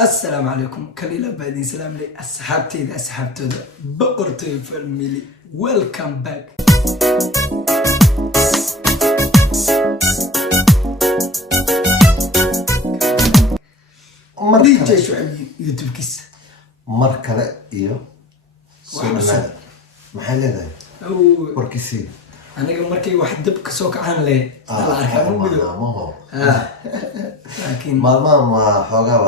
السلام عليكم كليلا بعدين سلام لي أصحابتي إذا أصحابتي بقرتي فالميلي ويلكم باك دي شو عندي يوتيوب كيس مركلة إيوه سومنا محل هذا وركسي أنا قبل مركي واحد دبك سوق عن لي ما لكن ما حاجة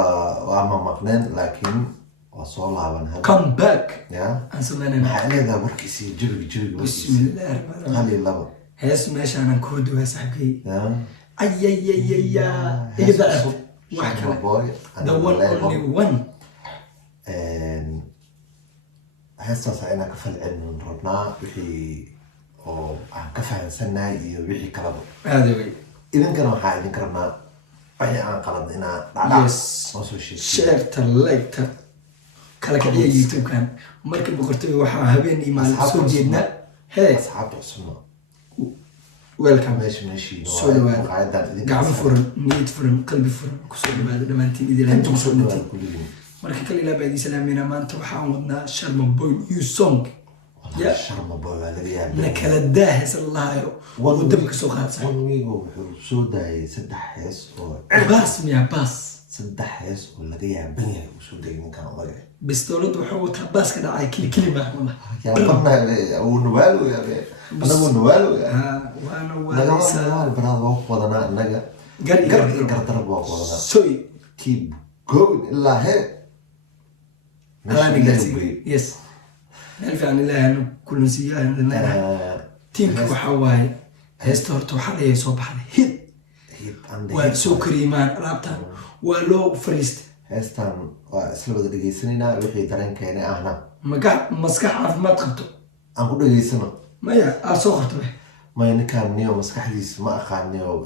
وعم مقنن لكن وصل لعبان هذا كم باك يا أنسمعنا محل هذا وركسي جرب بسم الله الرحمن الرحيم هذه اللعبة هيس ماشي أنا كود وهسحكي يا أي إذا واحد the one only one heestaas inaan ka falcelin rabnaa wixii oo aan ka fahansannahay iyo wixii kalaba هذا وي idinkana waxaa idinka rabnaa wixii aan qalad inaa dhacdhac oo soo sheegtay شيرت لايكت kala kiciya youtube kan markii boqortooy waxa habeen iyo maalin soo jeedna hey asxaabta cusubna welcome meeshii soo dhawaada qaadan idinka gacmo furan niyad furan qalbi furan ku soo dhawaada dhamaantiin idin inta ku soo dhawaada kulligiin marka kale ilaa baadi salaamina maanta waxaan wadnaa Sharma Boy new song ya Sharma Boy laga yaabay na kala daahis allahayo oo dabka soo qaadsan wiigo wuxuu soo daayay saddex hees oo baas miya baas saddex hees oo laga yaabay uu soo daayay ninkan odaga bistoolad wuxuu wataa baas ka dhacay kelima ya qabna uu nuwaalo ya anagu nuwaalo ya waana waa baraad oo wadana anaga gar boo wadana soy keep going ilaa he yes نعرف عن الله أنه كل سيئة عندنا تيمك وحواي هستورت وحلا يصوب حلا هيد وسكر إيمان رابطان ولو فريست هستان وأسلوب الدقيقة سنينا وحي درين كينا أهنا مسكح عارف ما تقبطه أنقول دقيقة سنة ما يا أصوخت به ما ينكر نيو مسكح ديس ما أخان نيو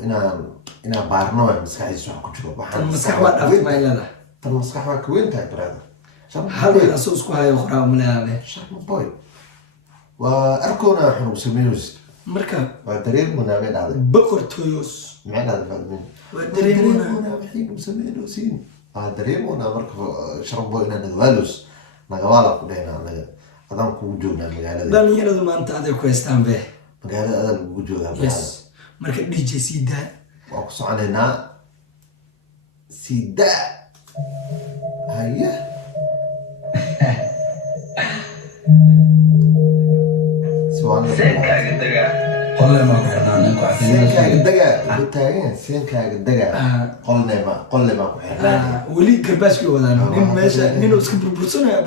إنا بارنوع مسكح ديس وحكو جلو مسكح ما أفت ما إلا لا تن مسكح ما كوين تاي برادا هذا الأسوس كوهاي أخرى وملا به شارما بوي وأركونا حنو سميوز مركب ودريم منامين هذا بقر تويوس معنا هذا فالمين ودريمونا بحين مسمينوسين دريمونا مركب شارما بوي إنا ندوالوس نغوالا قدينا أدام كوجونا مقالة دان يردو ما أنت هذا كويستان به مقالة أدام كوجونا يس مركب دي جي سيدا وأقصو علينا سيدا هيا seenkaaga daga qolle ma ku xirnaan ku seenkaaga daga u taagan seenkaaga daga qolle ma ku xirnaan wali garbaashki wadaan nin meesha nin iska burbursanaya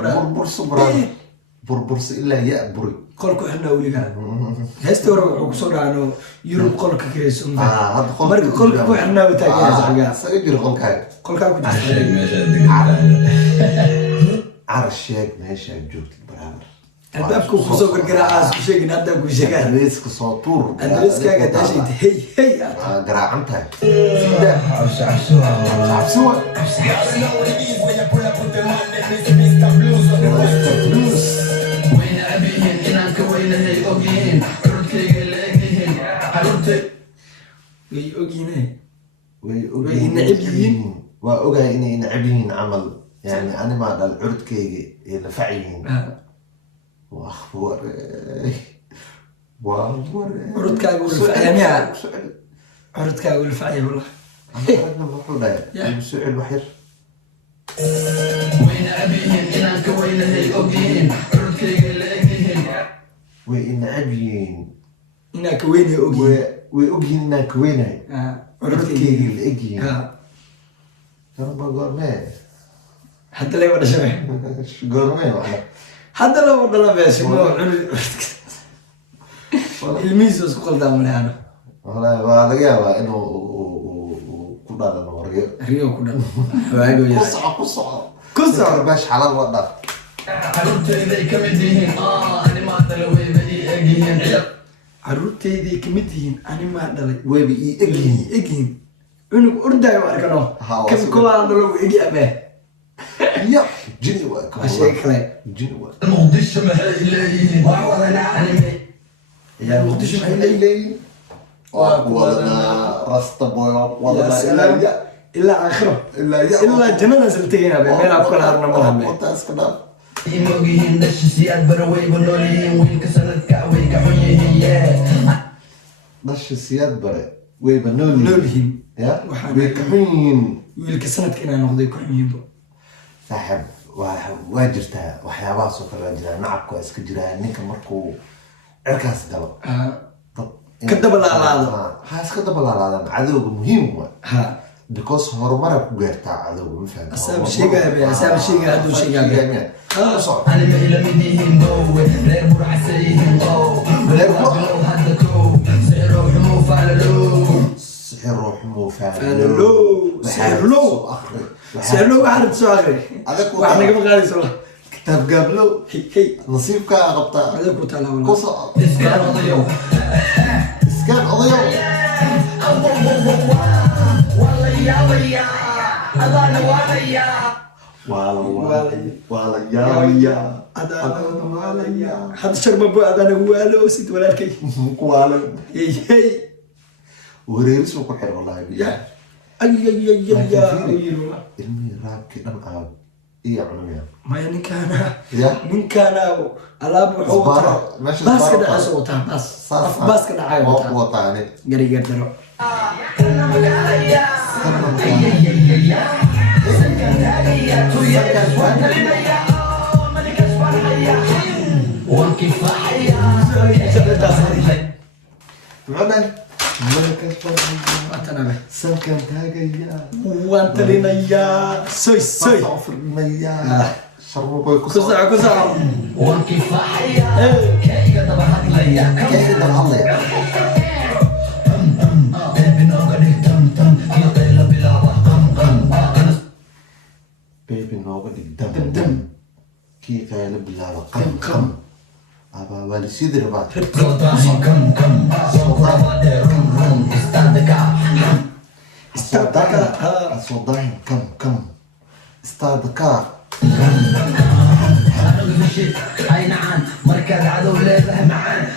burbursa ilaa ya buri qolku xirnaa waliga heesta hore wuxuu ku soo dhaano yurub qolka kireyso marka qolka ku xirnaa u taagan saxiga saga jiro qolkaaga ku jirta meesha degan carsheeg meesha joogtid barabar albaabku ku soo gargaraa aas ku sheegin hadda ku sheegaa adreeska soo tuur adreeskaaga daashayt hey garaacan tahay cabsuwa wayna abiyiin inaan ka weynahay ogyihiin curudkayga la egyihiin caruurtay way ogyihiin way necab yihiin waa ogahay inay necab yihiin camal yani animaa dhal curudkayga ee la facyihiin عرضكاغ والفعيا عرضكاغ والفعيا والله أنا مفروض يسوع البحر وين أبيين إنك وين هيجين عرضكاغ لأجين وين أبيين إنك وين أجين وأجين إنك وين عرضكاغ لأجين أنا بقول ما حتى لو ولا شبه قول ما حتى لو ولا بس مو الميزوس كل ده من هنا والله ما لقيها إنه كنا نوريه ريو كنا واجو يا قصة باش على الوضع عروتي ذي كمدين أنا ما أدري ويبي أجين عروتي ذي كمدين أنا ما أدري ويبي أجين إنه أردا يواركنه كم كوا عندلو إجي أبه يا جنوا أشيكله جنوا المقدس ما إليه وعورنا عليه يا مقدس ما إليه ولا رست بوي ولا يا سلام إلا آخره إلا جنة سلتين أبي ما يلعب كل هارنا ملهم إيموجيهن دش سياد بروي بنوليهن وين كسرت كعوي كحويهن دش سياد بري وي بنولي نولهم يا وحنا ويكحين ويلك سنة كنا نقضي كحيين بو صاحب واجرتها وحيابها سوكر واجرها نعب كويس كجرها نيكا مركو عركاس قلب كدب الأعراض هاس كدب الأعراض عدو مهم ها because هرمرة كوجرتا عدو مفهم أساب شيء قابي أساب شيء قادو شيء قابي أنا ما إلى مديهم جو لا يبور عسيهم جو ولا يبور هدكو سعر روح مو فعللو سحر روح مو فعللو سعر لو أحد سواغري وإحنا قبل غالي سوا كتاب قبله هي نصيبك غبطة هذا كنت على ولا قصة إسكان أضيو إسكان أضيو والله يا ويا أضانا ويا ولا يا أدانا ويا هذا شرب أبو أدانا والو سيد ولا كي ولا هي وريرس وكحر والله يا أي إلمي راب كده أنا إيه علميا ما يعني كان يا من كان ألعب حوطة بس كده عصوتها بس كده عايوتها وطعني قري قدروا معنا ملك أتنبه سكن تاجيا وانت لنا يا سوي صفر ميا شربوا كوزع وكفاية كي طبعت ليا كيف تبغى بيبي نوغل دم دم كي قال بلا قم قم أبا والي سيدر بعد استاذك كم استاذك أي نعم مركز عدو لازم معان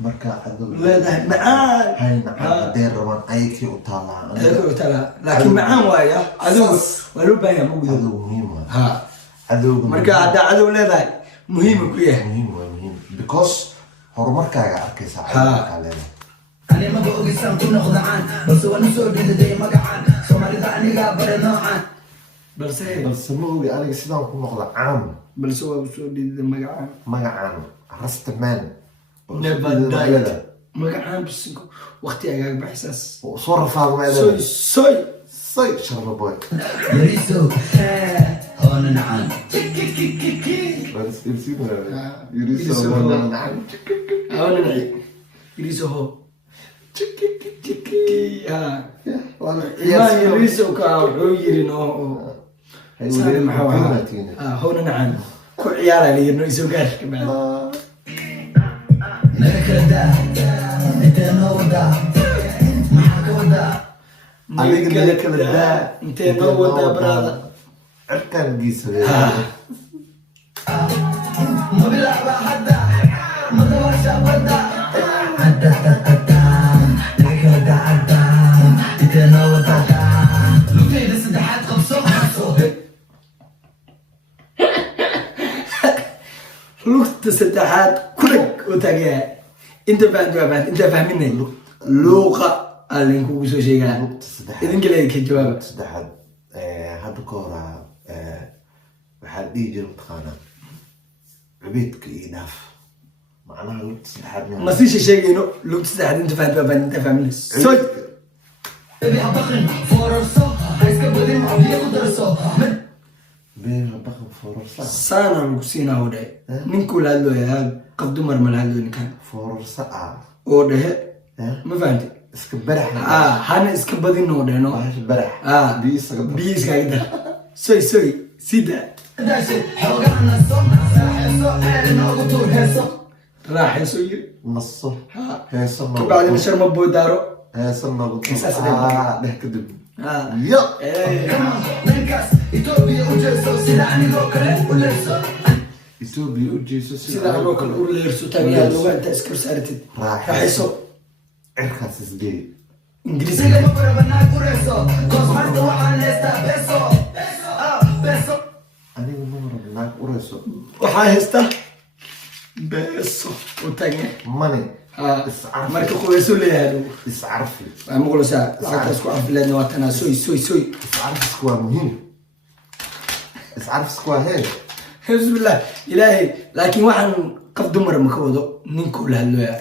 مركا عدو لا معان هاي نعم دير روان أيكي وطالع لكن معان وايا عدو ولو بايا مو عدو مهم ها عدو مركا عدو لا مهم كويه مهم because horumarkaaga arkaysa أنا ما بقول إنسان كنا خدعان بس هو نسوي بدي مقعان سومالي ثاني قابل نوعان balse ma ogi aniga sidaan ku noqda caam balse waa soo dhidida magacaan magacaan rastaman nabadayada magacaan bisinko waqti agaag baxsaas soo rafaad soy soy soy sharboy يريسو هون نعم بس يرسينا يريسو نعم هون نعم يريسو هو ها ما يريسو كاو يرينو سالم حوا هون نعم كل عيال اللي إنه يسوقش كمان نكدا أنت نودا معك ودا نكدا أنت نودا برادا أركان جيسو ما بلعب حدا ما دورش أبدا حدا نكدا حدا أنت نودا لو في لسه حد خمسة لوقت السدحات كلك وتاجها انت فاهمني لوقا اللي نكون سو شيء قال اذن كده كجواب سدحات هذا كورة waxaa dhihi jira mataqaana cubeedka iyo dhaaf macnaha lugta saddexaad ما فيش شيء انه لوقت السدحات انت فاهمني سوي بيعبقن فرصة عايز كبدي ما بيقدر صو بين بقى فرصة سانا نقصينا وده نقول هذا يا قف دمر من هذا كان فرصة وده ما فهمت اسكبرح هانا اسكبدي نوده نو برح بيس كده سوي سيدا داشي حوقنا الصوم سؤال نوقتو هيصو راح يسوي نصه هيصه بعد ما شرب ابو دارو هيصه نوقتو ده كدب يا كمان ننكس إثيوبيا وجيسو سيداني لوكالي وليسو إثيوبيا وجيسو سيداني لوكال وليسو تاني لو أنت اسكر سارتي راح يسوق عركاس سجي ingiriiska aniga numar naag ureyso waxaa haysta beeso u taagan money marka qubayso leeyahay iscarfi waa muqlusaa lacagta isku carfileedna waa tanaa soy iscarfisku waa muhiim iscarfisku waa hee bismillah ilaahay laakiin waxaan qaf dumar ma ka wado ninkuu la hadlooyaa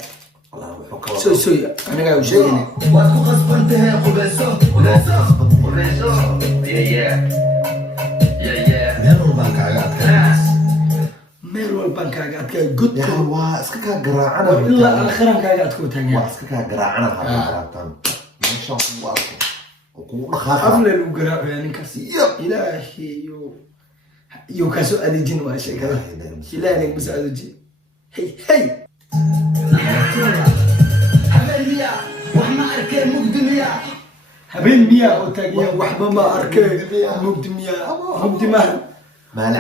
soy anagaa u sheegayna waad ku qasbantahay qubayso meel walbaan kaaga adkaa godka waa iska kaa garaacana ilaa aakhiran kaaga adkuu taagan waa iska kaa garaacana hadda garaactaan meeshaan kugu arko oo kugu dhaqaaqa afle lagu garaacayaa ninkaas ilaahay iyo kaasoo adeejin waa sheekada ilaahay nagma soo adeejin hey habeen miyaa oo taagiya waxba ma arkay mugdi maaha maala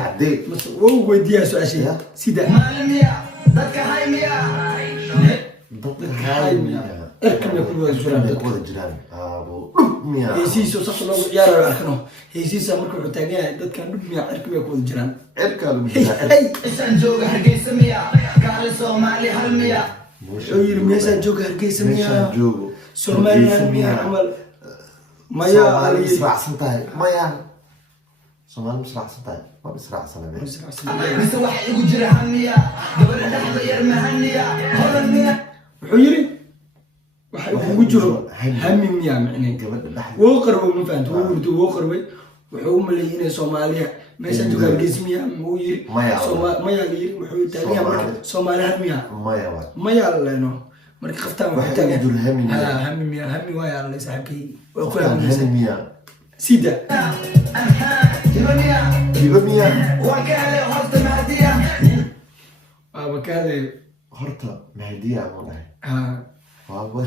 cadey wou weydiiyaa su-aashay sida dadka haymiya erkamay ku wada jiraan heesihiisa sax loogu ciyaarayo arkano heesihiisa marka wuxuu taagan yahay dadkan dhub miya erkamay ku wada jiraan isaan jooga hargeysa miya kaale soomaali hal miya wuxuu yiri meeshaan jooga hargeysa miya soomaali hal miya camal maya israacsan tahay maya soomaali israacsan tahay ma israacsana mise waxa igu jira hamiya gabadha dhexda yar mahaniya hodan miya wuxuu yiri waxa ugu jiro hami miya macnay gabadha dhexda wuu qarway ma fahanto wuu wurdo wuu qarway wuxuu u maleeyay inay Soomaaliya meeshaan jooga hargeysa miya wuu yiri maya yiri wuxuu taagan marka Soomaali hal miya maya leeno marka qaftaan wuxuu taagan hami miya hami waa yaa la saaxiibkay waa ku hami miya sida jibamiya wakale horta mahdiya wakale horta mahdiya ma dhahay waa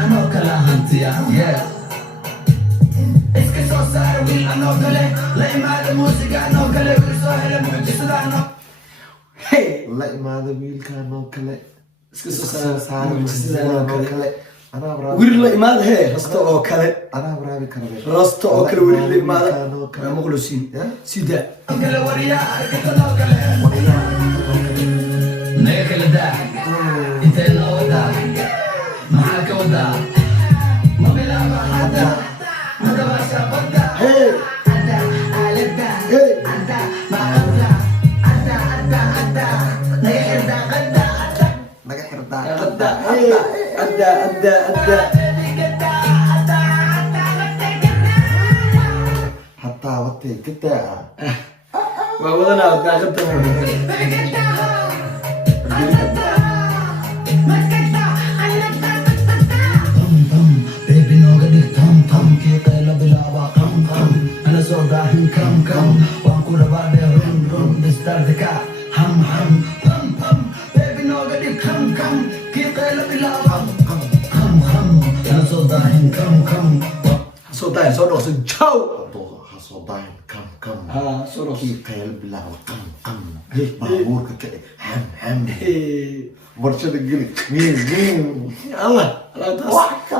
anoo kala hantiya iska soo saar wiil anoo kale la imaada muusiga anoo kale wiil soo hela mucjisada la imaada wiilka anoo kale iska soo saar mucjisada anoo kale wiil la imaada hee rasta oo kale anaa baraabi karabay rasta oo kale wiil la imaada waa muqlusin sida kale wariya arkatadoo kale naga kala daa intee noo wadaa maxaa ka wadaa ma bilaaba hadda madabasha badda adda aalada adda maada adda naga xirdaa qadda naga xirdaa adda hataa watay gadaa waa wadanaa daaqada soo dhaqso jaw hasoo daahin kam soo dhaqso qayl bilaabo qam baabuurka ka ham marshada geli allah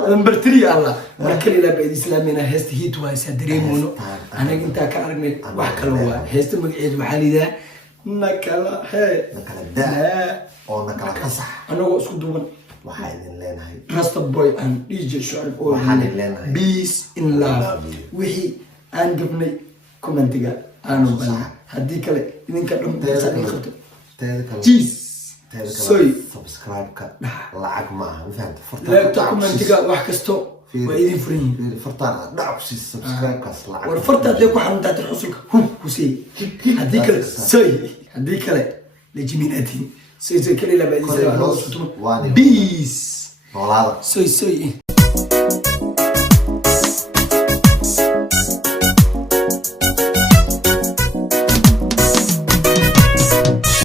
lambar 3 allah markale la bayd islaamina heesta hit waa isa dareemono anaga inta ka aragnay wax kale waa heesta magaceedu waxa liidaa nakala daa oo nakala qasax anagoo isku duuban waxaa idin leenahay Rasta Boy and DJ Sharif oo peace in love wixii aan gabnay commentiga aanu bal hadii kale idinka dhammaantiin qabto jeez soy subscribe-ka lacag ma aha fahanta farta commentiga wax kasto waa idin furin fartaan dhac ku subscribe-kaas lacag war farta hadii ku xanuuntaa xusulka ku sii hadii kale soy hadii kale lejiminaati soy kale la baadisay peace noolaada soy